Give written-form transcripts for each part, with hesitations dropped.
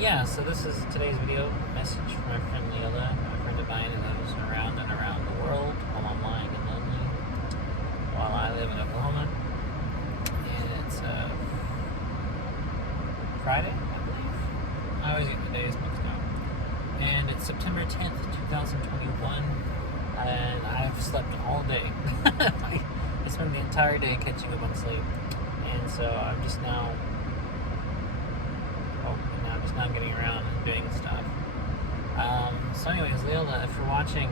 Yeah, so this is today's video message from my friend Lilla, a friend of mine who lives around and around the world while I'm lying and lonely while I live in Oklahoma. And it's Friday, I believe. I always get the days mixed up. And it's September 10th, 2021, and I've slept all day. I spent the entire day catching up on sleep. And so I'm just now getting around and doing stuff. So anyways, Lila, if you're watching,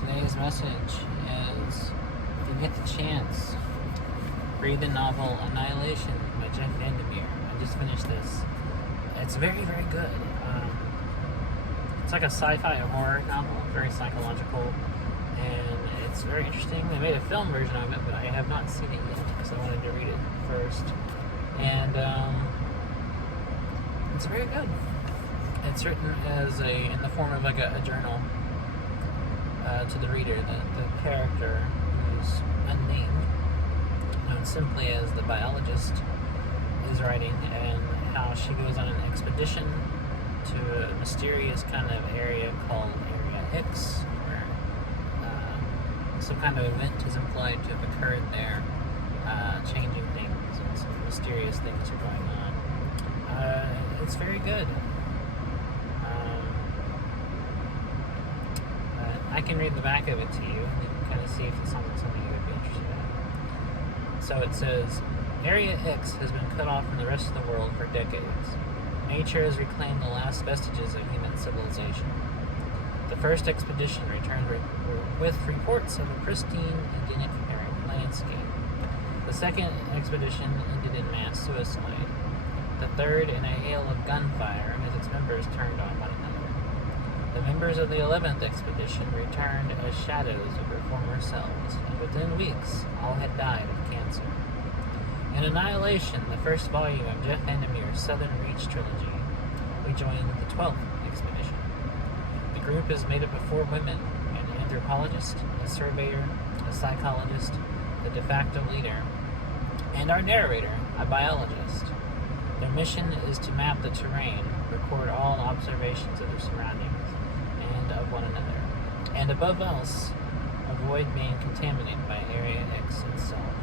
today's message is, if you get the chance, read the novel Annihilation by Jeff Vandermeer. I just finished this. It's very, very good. It's like a sci-fi horror novel, very psychological, and it's very interesting. They made a film version of it, but I have not seen it yet because I wanted to read it first. And it's very good. It's written as in the form of like a journal to the reader. The character, who's unnamed, known simply as the biologist, is writing, and how she goes on an expedition to a mysterious kind of area called Area X, where some kind of event is implied to have occurred there, changing things, and some mysterious things are going on. It's very good. I can read the back of it to you and kind of see if it's something you would be interested in. So it says, Area X has been cut off from the rest of the world for decades. Nature has reclaimed the last vestiges of human civilization. The first expedition returned with reports of a pristine, idyllic landscape. The second expedition ended in mass suicide. The third in a hail of gunfire as its members turned on one another. The members of the 11th expedition returned as shadows of their former selves, and within weeks all had died of cancer. In Annihilation, the first volume of Jeff Vandermeer's Southern Reach trilogy, we joined the 12th expedition. The group is made up of 4 women, an anthropologist, a surveyor, a psychologist, the de facto leader, and our narrator, a biologist. Their mission is to map the terrain, record all observations of their surroundings and of one another, and above else, avoid being contaminated by Area X itself.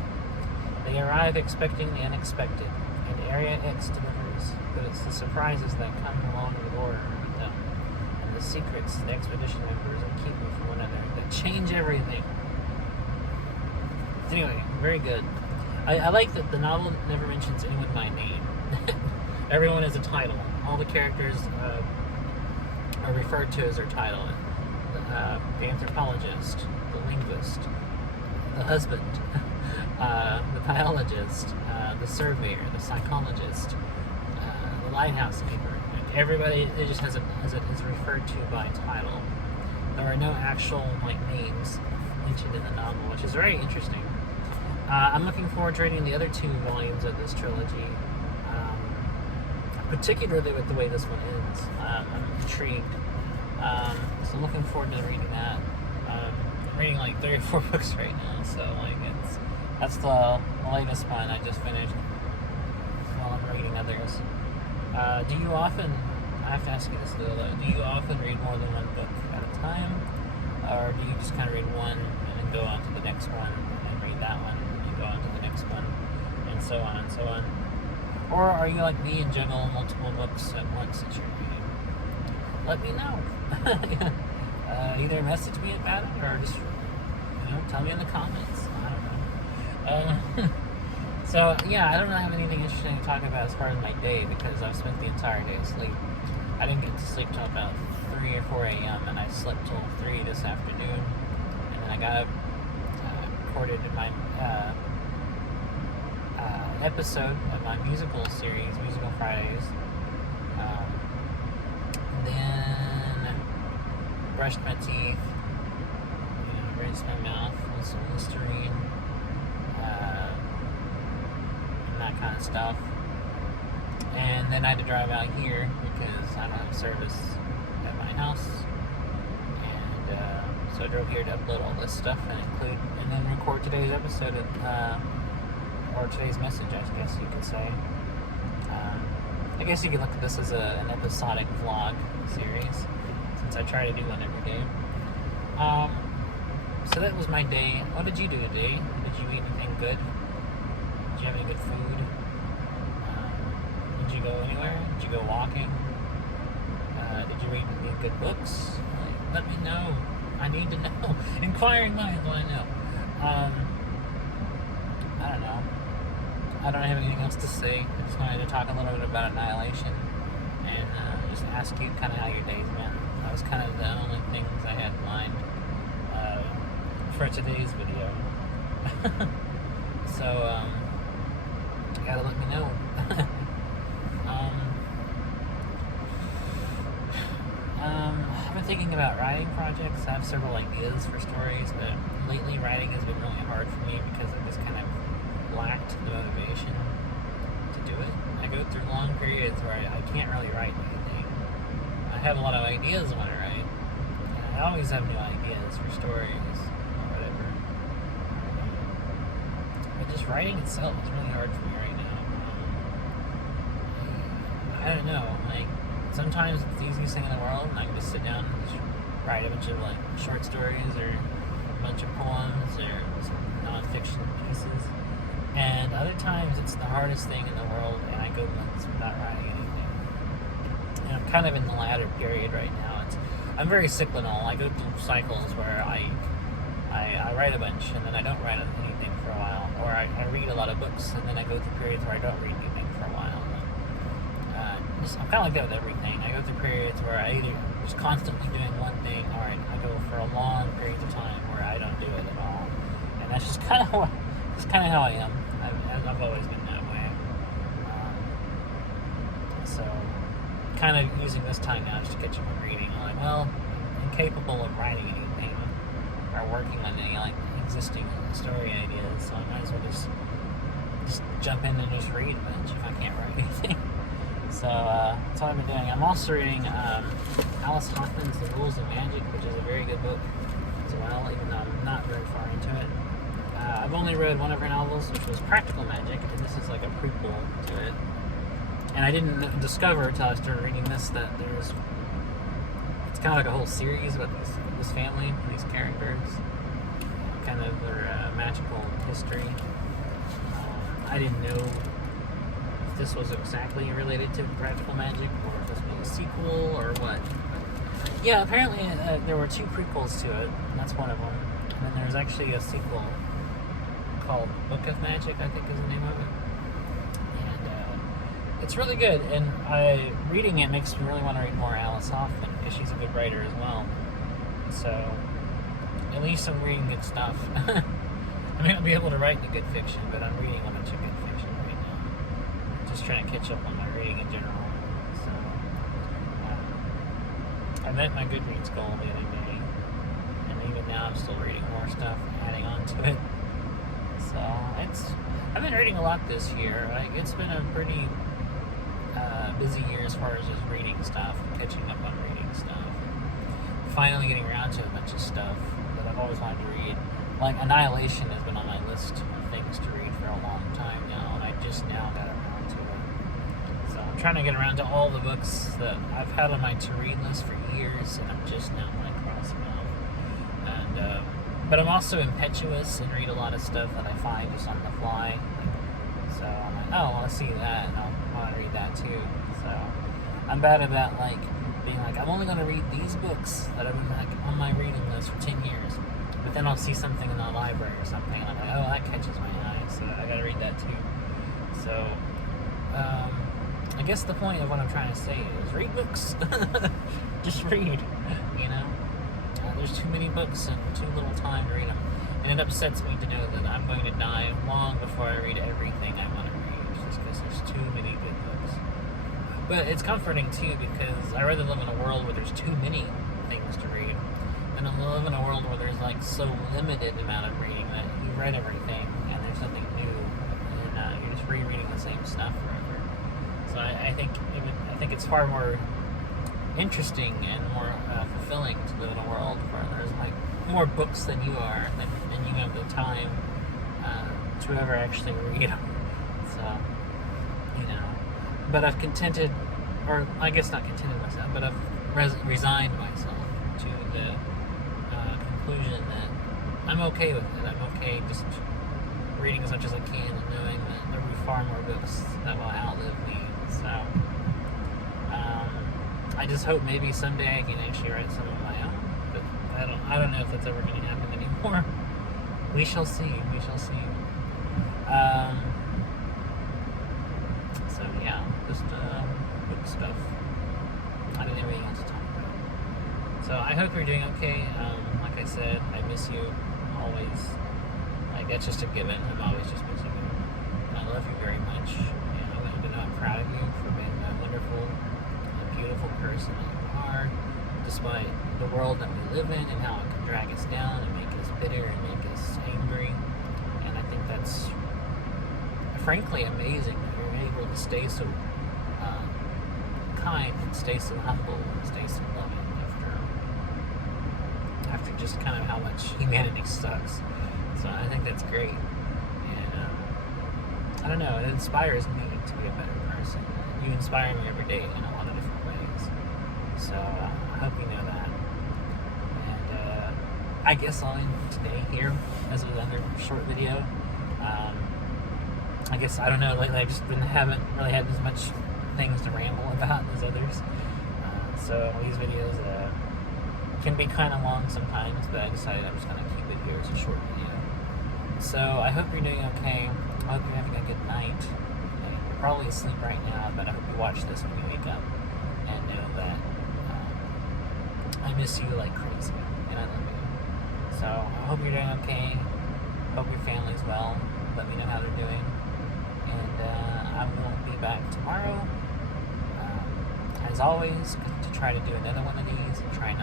They arrive expecting the unexpected, and Area X delivers, but it's the surprises that come along the order with them, and the secrets the expedition members are keeping from one another that change everything. Anyway, very good. I like that the novel never mentions anyone by name. Everyone is a title. All the characters are referred to as their title. The anthropologist, the linguist, the husband, the biologist, the surveyor, the psychologist, the lighthouse keeper. Everybody it just is referred to by title. There are no actual names mentioned in the novel, which is very interesting. I'm looking forward to reading the other 2 volumes of this trilogy, particularly with the way this one ends. I'm intrigued. So I'm looking forward to reading that. I'm reading 3 or 4 books right now, so that's the latest one I just finished while I'm reading others. Do you often, I have to ask you this, Lila, do you often read more than one book at a time? Or do you just kind of read one and then go on to the next one and read that one and you go on to the next one and so on and so on? Or are you like me and juggle multiple books at once that you're reading? Let me know. Either message me about it or just, tell me in the comments. I don't know. So, yeah, I don't have anything interesting to talk about as far as my day because I've spent the entire day asleep. I didn't get to sleep till about 3 or 4 a.m. and I slept till 3 this afternoon. And then I got up, recorded my episode of my musical series, Musical Fridays. Then brushed my teeth, rinsed my mouth with some Listerine, and that kind of stuff. And then I had to drive out here because I don't have service at my house. And so I drove here to upload all this stuff and then record today's episode of, or today's message, I guess you could say. I guess you could look at this as an episodic vlog series, since I try to do one every day. So that was my day. What did you do today? Did you eat anything good? Did you have any good food? Did you go anywhere? Did you go walking? Did you read any good books? Let me know. I need to know. Inquiring minds want to know. I don't know. I don't have anything else to say. I just wanted to talk a little bit about Annihilation and just ask you kind of how your day's been. That was kind of the only things I had in mind for today's video. So, you gotta let me know. I've been thinking about writing projects. I have several ideas for stories, but lately writing has been really hard for me because I just kind of lacked the motivation to do it. I go through long periods where I can't really write anything. I have a lot of ideas when I write, and I always have new ideas for stories or whatever. But just writing itself is really hard for me right now. I don't know, sometimes it's the easiest thing in the world, and I can just sit down and just write a bunch of short stories or a bunch of poems or some non-fiction pieces. And other times it's the hardest thing in the world, and I go months without writing anything. And I'm kind of in the latter period right now. I'm very cyclical. I go through cycles where I write a bunch and then I don't write anything for a while, or I read a lot of books and then I go through periods where I don't read anything for a while. I'm kind of like that with everything. I go through periods where I either just constantly doing one thing, or I go for a long periods of time where I don't do it at all. And that's just kind of how I am. I've always been that way. So, kind of using this time now just to catch up on reading. I'm incapable of writing anything or working on any existing story ideas, so I might as well just jump in and just read a bunch if I can't write anything. So that's what I've been doing. I'm also reading Alice Hoffman's The Rules of Magic, which is a very good book as well, even though I'm not very far into it. I've only read one of her novels, which was Practical Magic, and this is like a prequel to it. And I didn't discover until I started reading this that it's kind of like a whole series about this family, these characters, kind of their magical history. I didn't know if this was exactly related to Practical Magic, or if this was a sequel, or what. Yeah, apparently there were 2 prequels to it, and that's one of them. And then there's actually a sequel called Book of Magic, I think is the name of it. And it's really good, and reading it makes me really want to read more Alice Hoffman, because she's a good writer as well. So, at least I'm reading good stuff. I may not be able to write the good fiction, but I'm reading a bunch of good fiction right now. Just trying to catch up on my reading in general. So, I met my Goodreads goal the other day, and even now I'm still reading more stuff, adding on to it. So, I've been reading a lot this year. It's been a pretty busy year as far as just reading stuff, catching up on reading stuff. Finally getting around to a bunch of stuff that I've always wanted to read. Like Annihilation has been on my list of things to read for a long time now, and I just now got around to it. So I'm trying to get around to all the books that I've had on my to-read list for years, and I'm just now crossing them out. And but I'm also impetuous and read a lot of stuff that I find just on the fly. So I'm like, oh, I want to see that, and I want to read that too. So I'm bad about being I'm only going to read these books that have been on my reading list for 10 years. But then I'll see something in the library or something, and I'm like, oh, that catches my eye, so I got to read that too. So I guess the point of what I'm trying to say is read books. Just read, there's too many books and too little time to read them. And it upsets me to know that I'm going to die long before I read everything I want to read, just because there's too many good books. But it's comforting, too, because I rather live in a world where there's too many things to read than I live in a world where there's, so limited amount of reading that you've read everything and there's nothing new, and you're just rereading the same stuff forever. So I think it's far more interesting and more fulfilling to live in a world where there's more books than you are, and you have the time to ever actually read them. So, but I've contented, or I guess not contented myself, but I've resigned myself to the conclusion that I'm okay with it. I'm okay just reading as much as I can and knowing that there will be far more books that will outlive me. So I just hope maybe someday I can actually write some of my own. But I don't know if that's ever going to happen anymore. We shall see. We shall see. So yeah, just book stuff. I don't have anything else to talk about. So I hope you're doing okay. Like I said, I miss you always. Like, that's just a given. I'm always just missing you. I love you very much. And I want you to know I'm proud of you for being a wonderful, beautiful person that you are, despite the world that we live in and how it can drag us down and make us bitter and make us angry. And I think that's frankly amazing that you're able to stay so kind and stay so humble and stay so loving after just kind of how much humanity sucks. So I think that's great. And I don't know, it inspires me to be a better person. You inspire me every day in a lot of different ways. So I hope you know that. And I guess I'll end today here as another short video. I guess, I don't know, lately I just haven't really had as much things to ramble about as others. So these videos can be kind of long sometimes, but I decided I'm just going to keep it here as a short video. So I hope you're doing okay. I hope you're having a good night. You're probably asleep right now, but I hope you watch this when you wake up and know that I miss you like crazy, and I love you. So I hope you're doing okay. Hope your family's well. Let me know how they're doing. And I will be back tomorrow, as always, to try to do another one of these and try not